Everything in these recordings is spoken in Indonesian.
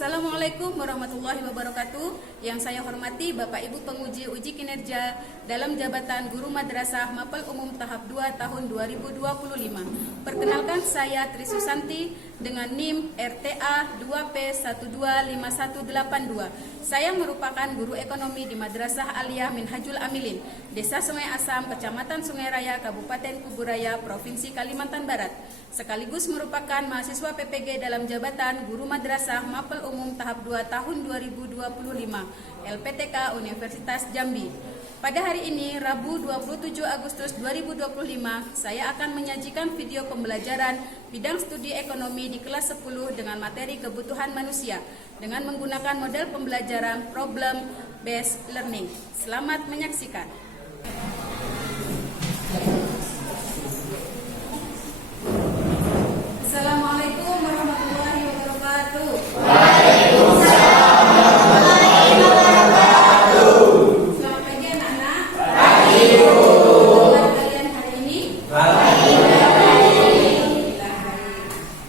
Assalamualaikum warahmatullahi wabarakatuh. Yang saya hormati Bapak Ibu penguji uji kinerja dalam jabatan Guru Madrasah Mapel Umum Tahap 2 tahun 2025. Perkenalkan, saya Tri Susanti dengan NIM RTA 2P125182. Saya merupakan guru ekonomi di Madrasah Aliyah Minhajul Amilin, Desa Sungai Asam, Kecamatan Sungai Raya, Kabupaten Kuburaya, Provinsi Kalimantan Barat. Sekaligus merupakan mahasiswa PPG dalam jabatan Guru Madrasah Mapel Umum Tahap 2 tahun 2025 LPTK Universitas Jambi. Pada hari ini, Rabu 27 Agustus 2025, saya akan menyajikan video pembelajaran bidang studi ekonomi di kelas 10 dengan materi kebutuhan manusia dengan menggunakan model pembelajaran problem based learning. Selamat menyaksikan. Assalamualaikum warahmatullahi wabarakatuh. Waalaikumsalam warahmatullahi wabarakatuh. Selamat pagi anak-anak. Pagi Bu. Kabar kalian hari ini? Baik.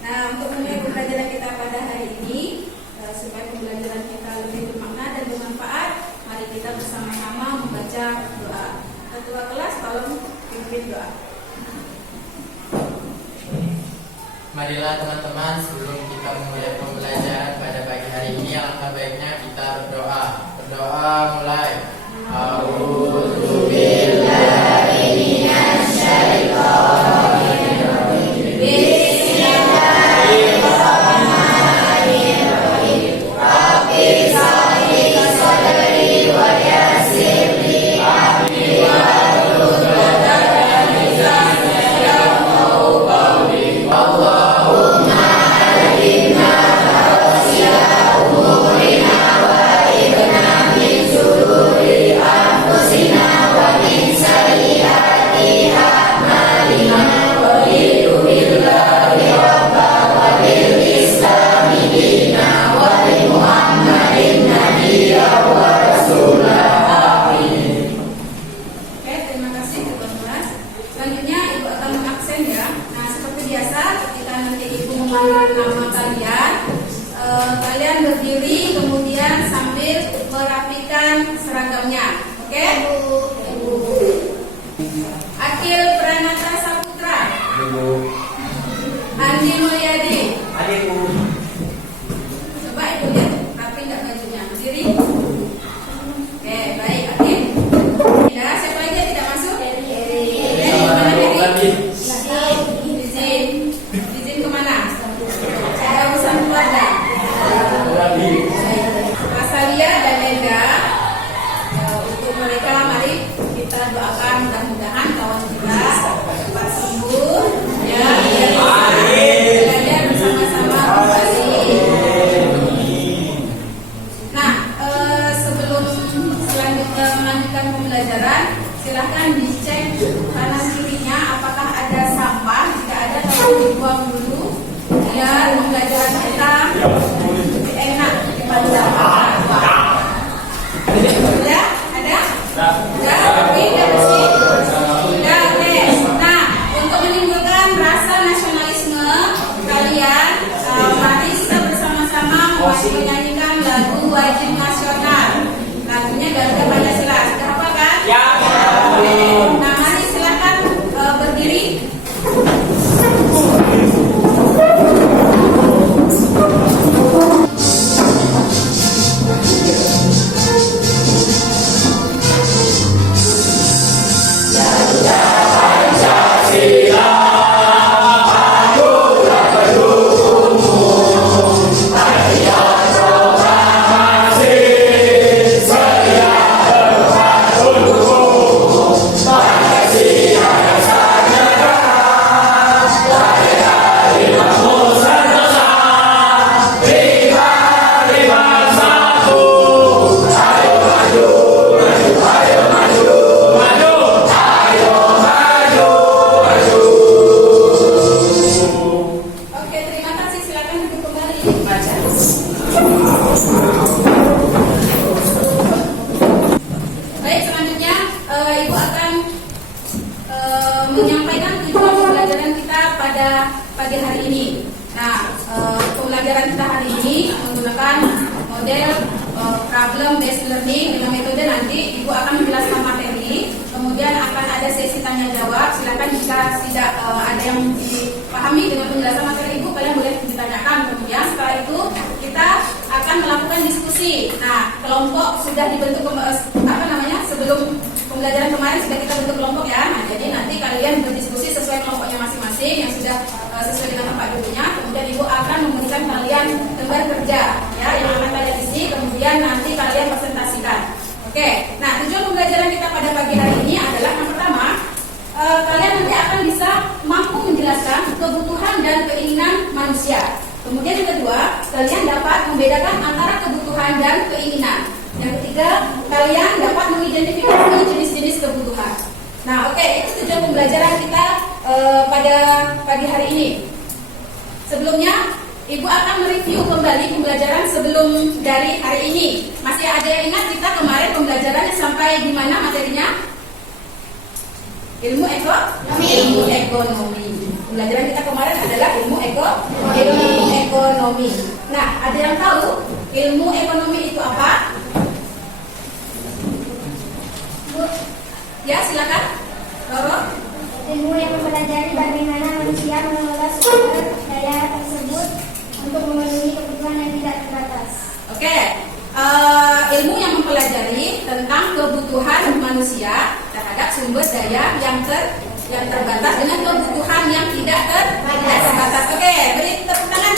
Nah, untuk memulai pembelajaran kita pada hari ini, supaya pembelajaran kita lebih bermakna dan bermanfaat, mari kita bersama-sama membaca doa. Ketua kelas tolong pimpin doa. Marilah teman-teman, sebelum kita memulai pembelajaran pada pagi hari ini, alangkah baiknya kita berdoa. Berdoa mulai. A'udzubillahi minasyaitonir rajim. Bismillahirrahmanirrahim. Rabbi shrah li sadri wa yassir li amri wahlul 'uqdatam min lisani yafqahu qawli. Allahumma alimna tawasya umurina wa ibna min syururi anfusina wa min sayyiati a'malina wa lidu billahi rabba wa bil islami dina wa bi Muhammadin nabiyya wa rasulah. Amin. Oke, terima kasih Ketua kelas. Selanjutnya Ibu akan mengabsen ya. Nah, seperti biasa ketika nanti Ibu memanggil nama kalian, kalian berdiri kemudian sambil merapikan seragamnya. Oke? Ibu. Akil Pranata Saputra. Andi Mulyadi. Coba Ibu lihat rapi nggak bajunya. Berdiri. Oke, baik Akil. Ya, siapa lagi yang tidak masuk? Izin kemana? Ada urusan keluarga. Masalia dan Lenda, untuk mereka mari kita doakan mudah-mudahan kawan kita cepat sembuh ya, biar belajar bersama-sama kembali. Nah, sebelum selanjutnya melanjutkan pembelajaran, silahkan dicek kanan kirinya apakah ada sampah. Jika ada, tolong dibuang dulu biar pembelajaran kita lebih enak daripada sampah. Sudah? Ada? Sudah? Tapi udah bersih? Sudah, oke. Nah, untuk menimbulkan rasa nasionalisme kalian, mari kita bersama-sama menyanyikan lagu wajib nasional. Lagunya Garuda Pancasila. Sudah hafal kan? Ya. Nah, mari silakan berdiri. Oke, terima kasih. Silakan duduk kembali. Baca. Baik, selanjutnya Ibu akan menyampaikan tujuan pembelajaran kita pada pagi hari ini. Nah, pembelajaran kita hari ini menggunakan problem based learning dengan metode nanti Ibu akan menjelaskan materi, kemudian akan ada sesi tanya jawab. Silakan jika tidak ada yang dipahami dengan penjelasan materi Ibu, kalian boleh ditanyakan. Kemudian setelah itu kita akan melakukan diskusi. Nah, kelompok sudah dibentuk sebelum pembelajaran kemarin sudah kita bentuk kelompok ya. Nah, jadi nanti kalian berdiskusi sesuai kelompoknya masing-masing yang sudah sesuai dengan tempat duduknya. Kemudian Ibu akan memberikan kalian lembar kerja ya yang akan kalian isi, kemudian nanti kalian presentasikan. Oke. Nah, tujuan pembelajaran kita pada pagi hari ini adalah yang pertama, kalian nanti akan bisa mampu menjelaskan kebutuhan dan keinginan manusia. Kemudian yang kedua, kalian dapat membedakan antara kebutuhan dan keinginan. Yang ketiga, kalian dapat mengidentifikasi jenis-jenis kebutuhan. Nah, oke, itu tujuan pembelajaran kita pada pagi hari ini. Sebelumnya, Ibu akan mereview kembali pembelajaran sebelum dari hari ini. Masih ada yang ingat kita kemarin pembelajarannya sampai di mana materinya? Ilmu ekonomi. Pembelajaran kita kemarin adalah ilmu ekonomi. Nah, ada yang tahu ilmu ekonomi itu apa? Ya, silakan. Roro. Ilmu yang mempelajari bagaimana manusia mengelola sumber daya tersebut untuk memenuhi kebutuhan yang tidak terbatas. Oke. Ilmu yang mempelajari tentang kebutuhan manusia terhadap sumber daya yang terbatas dengan kebutuhan yang tidak terbatas. Oke, beri tepuk tangan.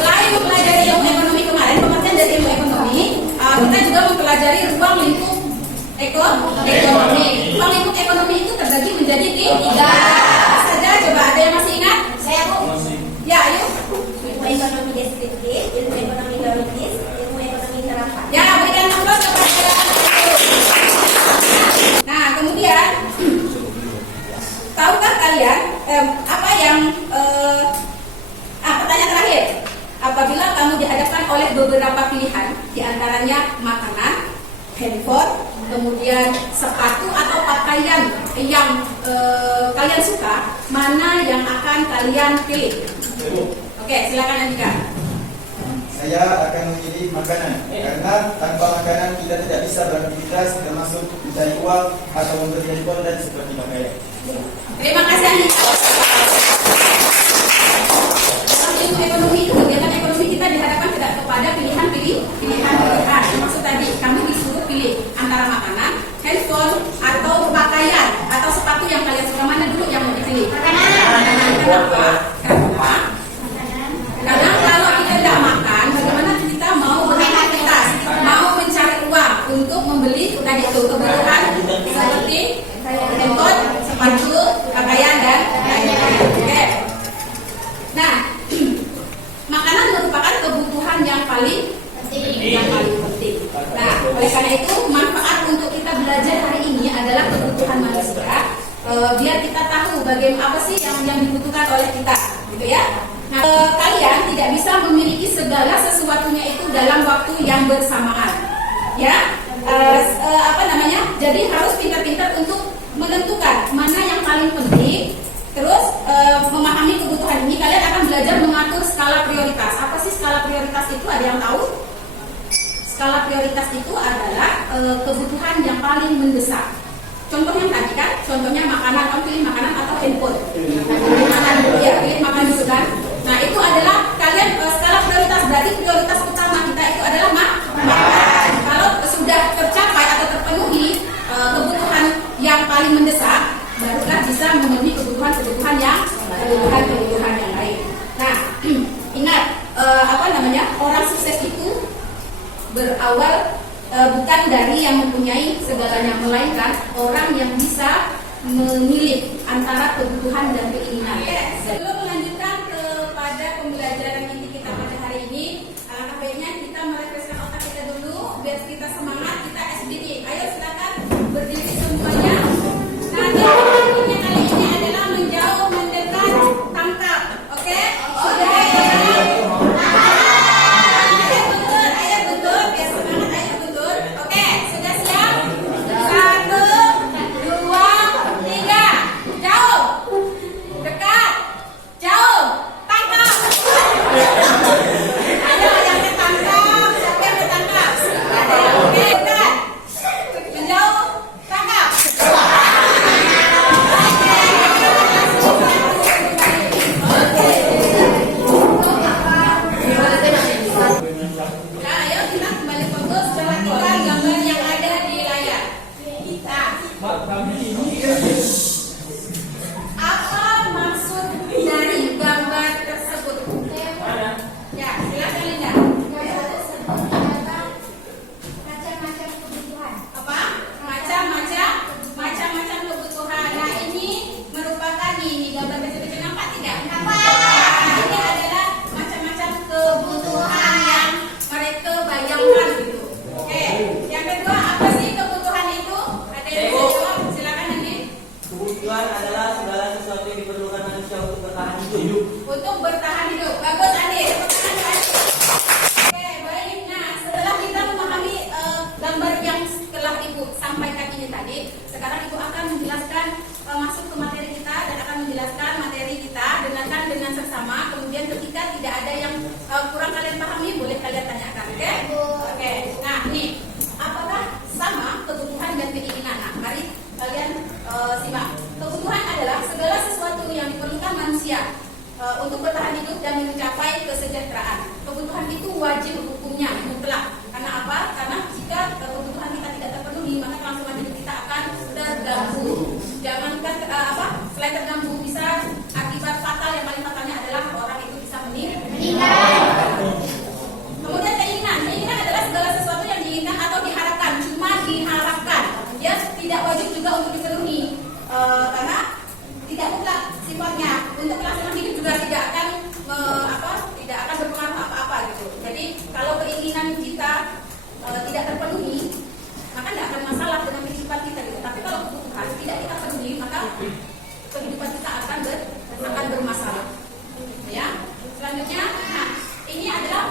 Selain mempelajari ilmu ekonomi kemarin, pengertian dari ilmu ekonomi, kita juga mempelajari ruang lingkup ekonomi. Ruang lingkup ekonomi itu terbagi menjadi tiga. Saja, coba ada yang masih ingat? Saya Bu. Ya, ayo. Ilmu ekonomi deskriptif, ilmu ekonomi teoritis, ilmu ekonomi terapan. Ya, berikan aplaus kepada. Nah, kemudian tahukah kalian apa yang pertanyaan terakhir? Apabila kamu dihadapkan oleh beberapa pilihan, diantaranya makanan, handphone, kemudian sepatu atau pakaian yang kalian suka, mana yang akan kalian pilih? Oke, silakan Andika. Saya akan memilih makanan karena tanpa makanan kita tidak bisa beraktivitas, termasuk mencari uang atau membeli handphone dan seperti pakaian. Terima kasih Andika. Ilmu ekonomi itu kegiatan ekonomi kita dihadapkan tidak kepada pilihan. Maksud tadi kami disuruh pilih antara makanan, handphone atau pakaian atau sepatu yang kalian suka. Mana dulu yang mau dipilih? Makanan. Kenapa? Karena kalau kita tidak makan, bagaimana kita mau beraktivitas, mau mencari uang untuk membeli tadi itu kebutuhan seperti handphone, sepatu, pakaian dan lain-lain. Oke. Nah, makanan merupakan kebutuhan yang paling penting. Nah, oleh karena itu manfaat untuk kita belajar hari ini adalah kebutuhan manusia. Biar kita tahu bagaimana apa sih yang dibutuhkan oleh kita, gitu ya. Nah, kalian tidak bisa memiliki segala sesuatunya itu dalam waktu yang bersamaan, ya. Jadi harus pintar-pintar untuk menentukan mana yang paling penting. Terus memahami kebutuhan ini, kalian akan belajar mengatur skala prioritas. Apa sih skala prioritas itu? Ada yang tahu? Skala prioritas itu adalah kebutuhan yang paling mendesak. Contohnya tadi kan, contohnya makanan, kamu pilih makanan atau handphone? Pilih makan dulu kan? Nah, itu adalah kalian skala prioritas, berarti prioritas utama kita itu adalah makan. Kalau sudah tercapai atau terpenuhi kebutuhan yang paling mendesak, barulah bisa memenuhi kebutuhan yang lain. Nah, ingat orang sukses itu berawal bukan dari yang mempunyai segalanya, melainkan orang yang bisa memilih antara kebutuhan dan keinginan. Sebelum melanjutkan kepada pembelajaran inti kita pada hari ini, alangkah baiknya kita merefreshkan otak kita dulu biar kita semangat, kita SBD. Ayo silakan berdiri semuanya. Nah, intinya kali ini adalah menjauh, mendekat, tangkap. Oke? Sudah ya? Ayo bentur, biar semangat, ayo bentur. Oke, sudah siap? 1, 2, 3. Jauh, dekat,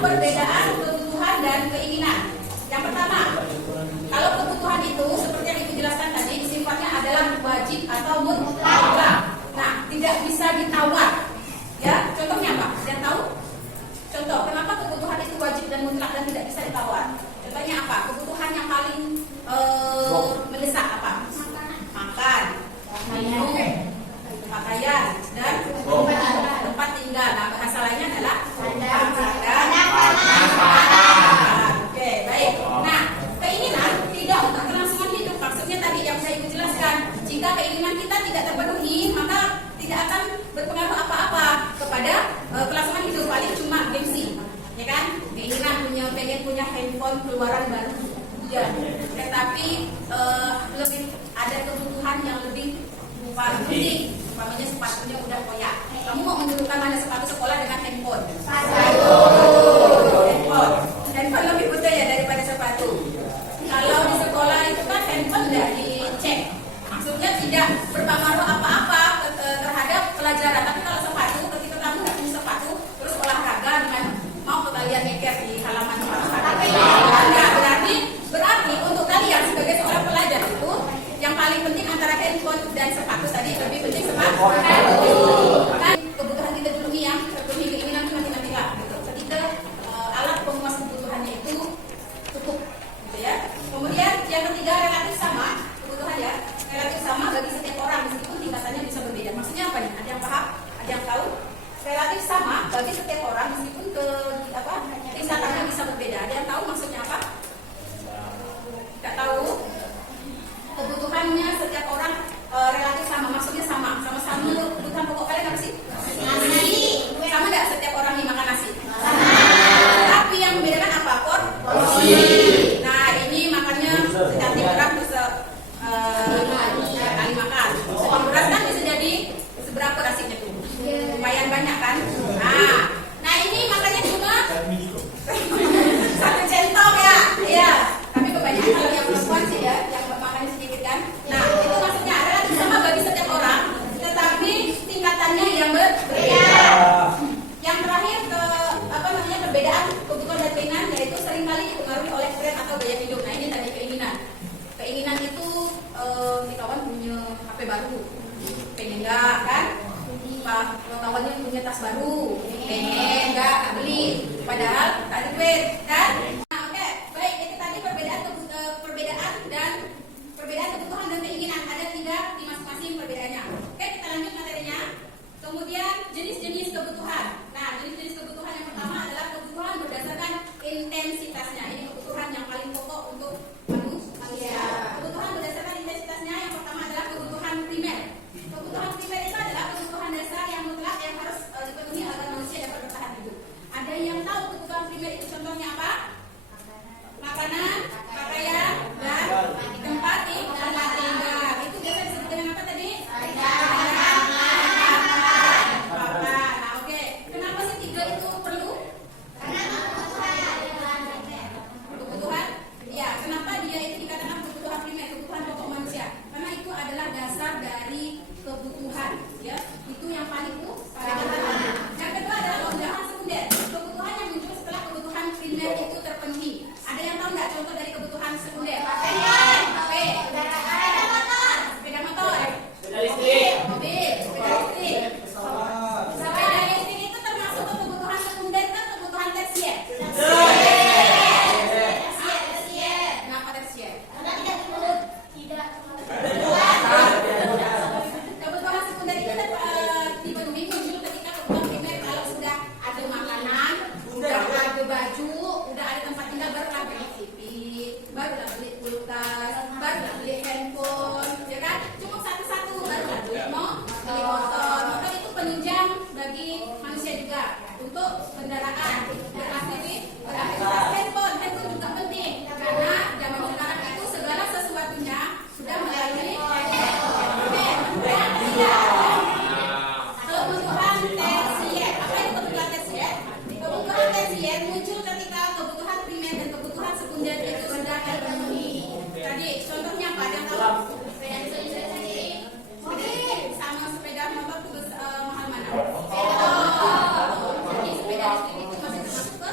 perbedaan kebutuhan dan keinginan. Yang pertama, kalau kebutuhan itu seperti yang Ibu jelaskan tadi, sifatnya adalah wajib atau mutlak. Nah, tidak bisa ditawar. Ya, contohnya apa? Ada yang tahu? Contoh, kenapa kebutuhan itu wajib dan mutlak dan tidak bisa ditawar? Contohnya apa? Kebutuhan yang paling mendesak apa? Makan, minum, pakaian, dan tempat tinggal. Nah, bahasa lainnya adalah Oke, baik. Nah, keinginan tidak untuk kelangsungan hidup. Maksudnya tadi yang saya Ibu jelaskan, jika keinginan kita tidak terpenuhi, maka tidak akan berpengaruh apa-apa kepada kelangsungan hidup, paling cuma gengsi, ya kan? Keinginan pengen punya handphone keluaran baru, ya. Tetapi lebih ada kebutuhan yang lebih penting, umpamanya sepatunya udah koyak. Kamu mau menunjukkan mana sepatu sekolah dengan handphone? Handphone lebih butuh ya daripada sepatu. Kalau di sekolah itu kan handphone tidak dicek, maksudnya tidak berpengaruh apa-apa terhadap pelajaran. Tapi kalau sepatu, ketika kamu nggak punya sepatu, terus olahraga dengan mau kalian nyeker di halaman sepatu. Berarti untuk kalian sebagai seorang pelajar itu yang paling penting antara handphone dan sepatu tadi lebih penting sepatu. Kan kebutuhan kita dulu nih yang terpenuhi, keinginan itu nanti lah. Gitu. Ketika alat pemuas kebutuhannya itu cukup, gitu ya. Kemudian yang ketiga relatif sama kebutuhan ya, relatif sama bagi setiap orang meskipun tingkatannya bisa berbeda. Maksudnya apa nih? Ada yang paham? Ada yang tahu? Relatif sama bagi setiap orang meskipun tingkatannya bisa berbeda. Ada yang tahu maksudnya apa? Tidak tahu? Kebutuhannya setiap orang relatif sama, maksudnya sama-sama kebutuhan pokok kalian apa sih? Nasi. Sama nggak setiap orang nih makan nasi? Sama. Tapi yang membedakan apa? Porsi. Nah, ini makannya secantik berat bisa kali makan. Secantik berat kan bisa jadi seberapa nasinya tuh? Lumayan banyak kan? Nah ini makannya cuma satu centong ya. Iya. Tapi kebanyakan kalau yang perempuan sih ya, yang makannya sedikit kan. Nah, itu maksudnya relatif sama bagi setiap orang, tetapi tingkatannya yang berbeda. Yang terakhir perbedaan kebutuhan dan keinginan yaitu seringkali dipengaruhi oleh tren atau gaya hidup. Nah, ini tadi keinginan. Keinginan itu kawan punya HP baru, pengen nggak kan? Kawannya punya tas baru, pengen nggak beli, padahal tak ada duit kan? Baik, itu tadi perbedaan kebutuhan dan keinginan. Ada 3 di masing-masing perbedaannya. Oke, kita lanjut materinya. Kemudian jenis-jenis kebutuhan. Nah, jenis-jenis kebutuhan yang pertama adalah kebutuhan berdasarkan intensitasnya. Ini kebutuhan yang paling pokok untuk manusia. Kebutuhan berdasarkan intensitasnya yang pertama adalah kebutuhan primer. Kebutuhan primer itu adalah kebutuhan dasar yang mutlak yang harus dipenuhi agar manusia dapat bertahan hidup. Ada yang tahu kebutuhan primer itu contohnya apa? Makanan, pakaian, dan tempat tinggal. Itu biasa disebut dengan apa tadi? Nah, oke. Kenapa sih 3 itu perlu? Kebutuhan? Ya, kenapa dia itu dikatakan kebutuhan primer, kebutuhan pokok manusia? Karena itu adalah dasar dari kebutuhan, ya. Itu yang paling utama. Yang kedua adalah kebutuhan sekunder. Kebutuhan yang muncul setelah kebutuhan primer itu terpenuhi. Ada yang tahu nggak contoh dari kebutuhan sekunder? HP, sepeda motor, mobil, sepeda listrik. Sepeda listrik itu termasuk kebutuhan sekunder kan kebutuhan tersier? Kenapa tersier? Kebutuhan sekunder itu dipenuhi muncul ketika kebutuhan primer kalau sudah ada makanan, udah ada baju, udah ada tempat tinggal, barulah beli TV, barulah beli kulkas, barulah beli handphone, ya kan? Cuma satu-satu, barulah beli motor. Motor itu penunjang bagi manusia juga untuk kendaraan beraktivitas. Handphone juga penting karena zaman sekarang itu segala sesuatunya sudah melalui kebutuhan tersier. Apa itu kebutuhan tersier? Kebutuhan tersier muncul ketika kebutuhan primer dan kebutuhan sekunder itu sudah terpenuhi. Tadi contohnya apa? Ada tahu? Sama sepeda motor itu mahal mana? Jadi sepeda listrik itu masih termasuk ke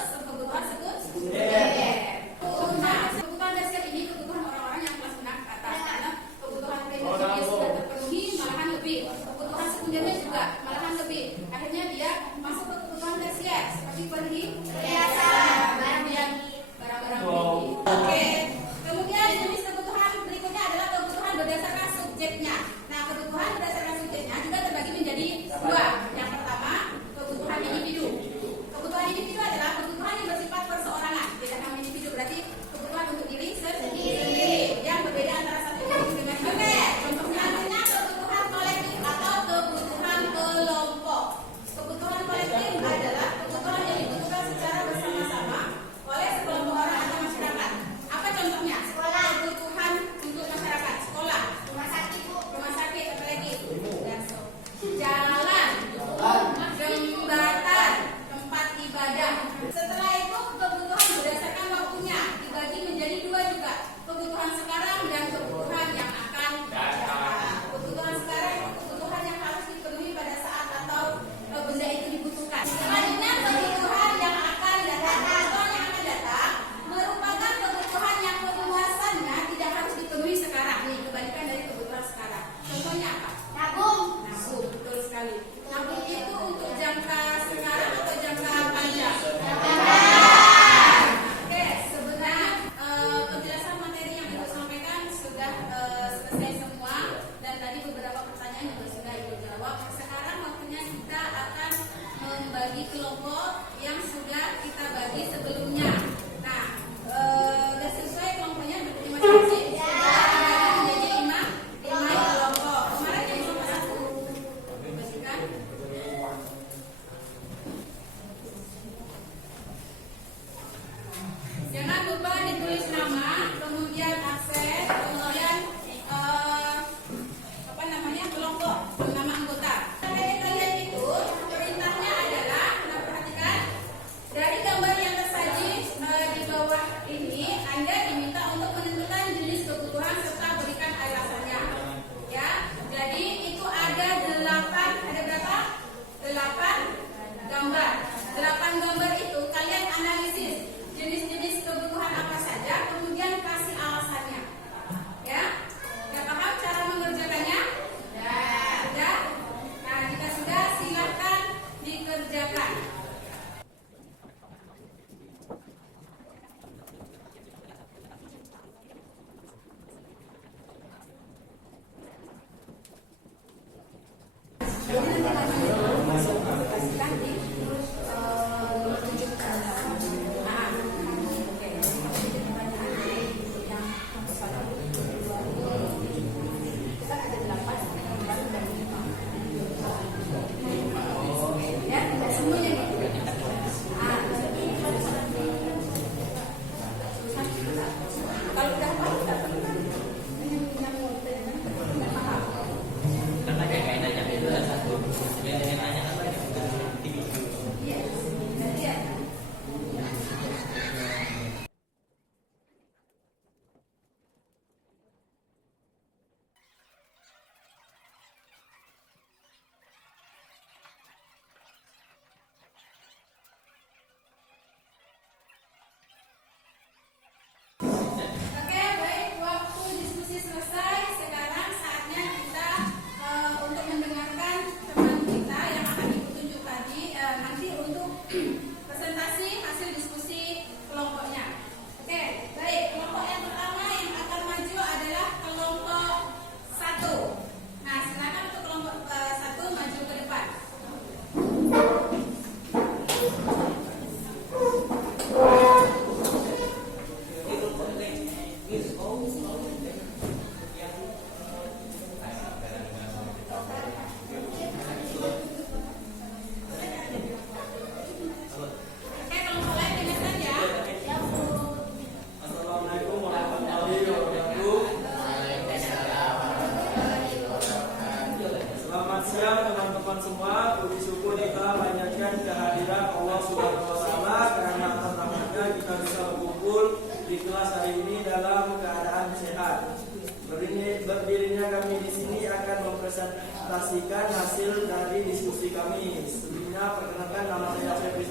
di kelas hari ini dalam keadaan sehat. Berdirinya kami di sini akan mempresentasikan hasil dari diskusi kami. Sebelumnya perkenalkan nama saya Febri